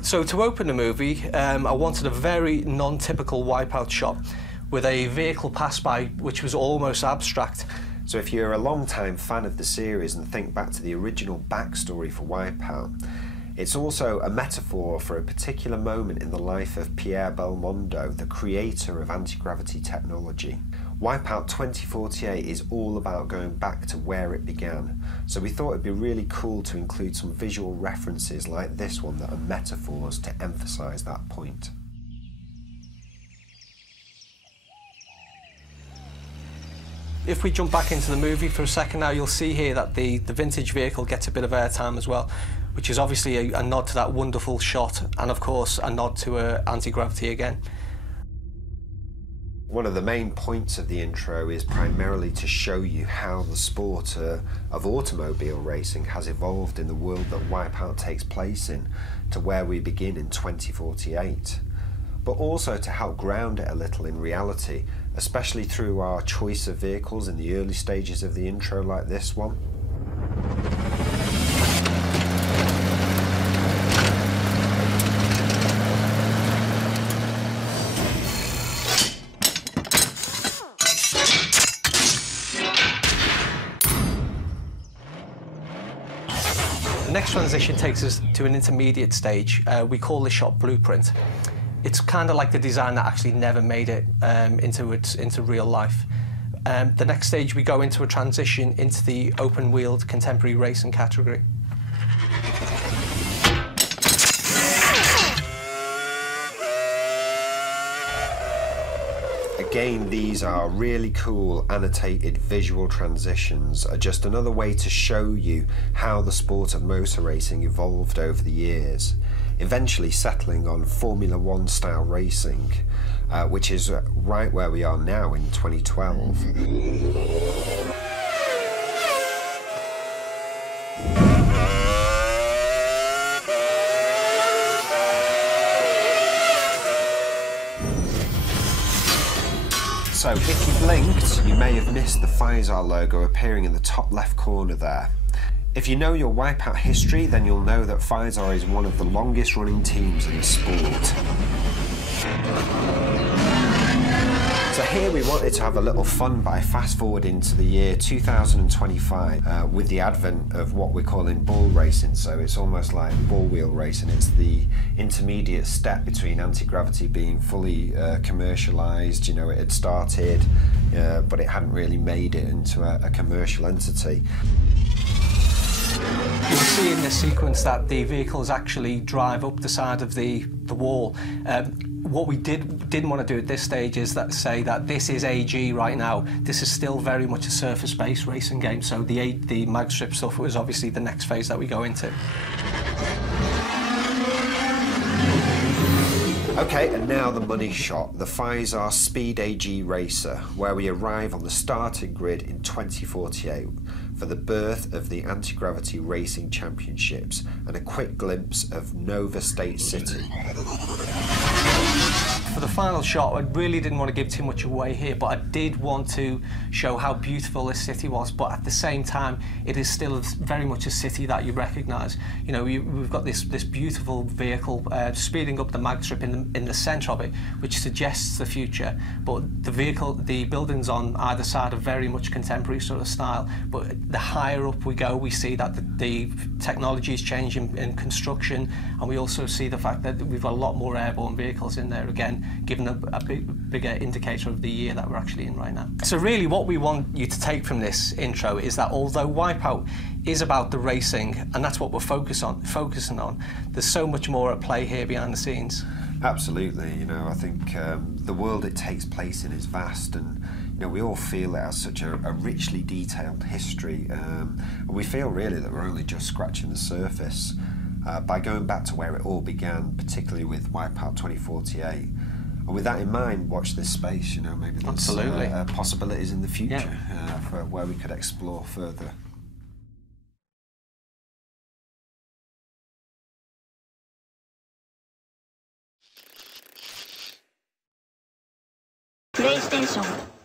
So to open the movie, I wanted a very non-typical Wipeout shot with a vehicle pass by which was almost abstract. So if you're a long-time fan of the series and think back to the original backstory for Wipeout, it's also a metaphor for a particular moment in the life of Pierre Belmondo, the creator of anti-gravity technology. Wipeout 2048 is all about going back to where it began, so we thought it'd be really cool to include some visual references like this one that are metaphors to emphasise that point. If we jump back into the movie for a second now, you'll see here that the vintage vehicle gets a bit of airtime as well, which is obviously a nod to that wonderful shot, and of course a nod to anti-gravity again. One of the main points of the intro is primarily to show you how the sport of automobile racing has evolved in the world that Wipeout takes place in, to where we begin in 2048. But also to help ground it a little in reality, especially through our choice of vehicles in the early stages of the intro like this one. The next transition takes us to an intermediate stage. We call this shot Blueprint. It's kind of like the design that actually never made it into real life. The next stage we go into a transition into the open-wheeled contemporary racing category. Again, these are really cool annotated visual transitions, are just another way to show you how the sport of motor racing evolved over the years, eventually settling on Formula One style racing, which is right where we are now in 2012. So if you blinked, you may have missed the Pfizer logo appearing in the top left corner there. If you know your Wipeout history, then you'll know that Pfizer is one of the longest running teams in the sport. So here we wanted to have a little fun by fast forwarding to the year 2025 with the advent of what we're calling ball racing. So it's almost like ball wheel racing. It's the intermediate step between anti-gravity being fully commercialised. You know, it had started, but it hadn't really made it into a commercial entity. You'll see in this sequence that the vehicles actually drive up the side of the wall. What we didn't want to do at this stage is say that this is AG right now. This is still very much a surface-based racing game, so the mag strip stuff was obviously the next phase that we go into. Okay, and now the money shot, the Pfizer Speed AG Racer, where we arrive on the starting grid in 2048 for the birth of the Anti-Gravity Racing Championships and a quick glimpse of Nova State City. For the final shot, I really didn't want to give too much away here, but I did want to show how beautiful this city was, but at the same time, it is still very much a city that you recognise. You know, we've got this beautiful vehicle speeding up the mag strip in the centre of it, which suggests the future, but the buildings on either side are very much contemporary sort of style, but the higher up we go, we see that the technology is changing in construction, and we also see the fact that we've got a lot more airborne vehicles in there, again, giving a bigger indicator of the year that we're actually in right now. So really what we want you to take from this intro is that although Wipeout is about the racing, and that's what we're focusing on, there's so much more at play here behind the scenes. Absolutely, you know, I think the world it takes place in is vast, and you know, we all feel it has such a richly detailed history, and we feel really that we're only just scratching the surface by going back to where it all began, particularly with Wipeout 2048. And with that in mind, watch this space, you know, maybe there's possibilities in the future for where we could explore further. プレイステーション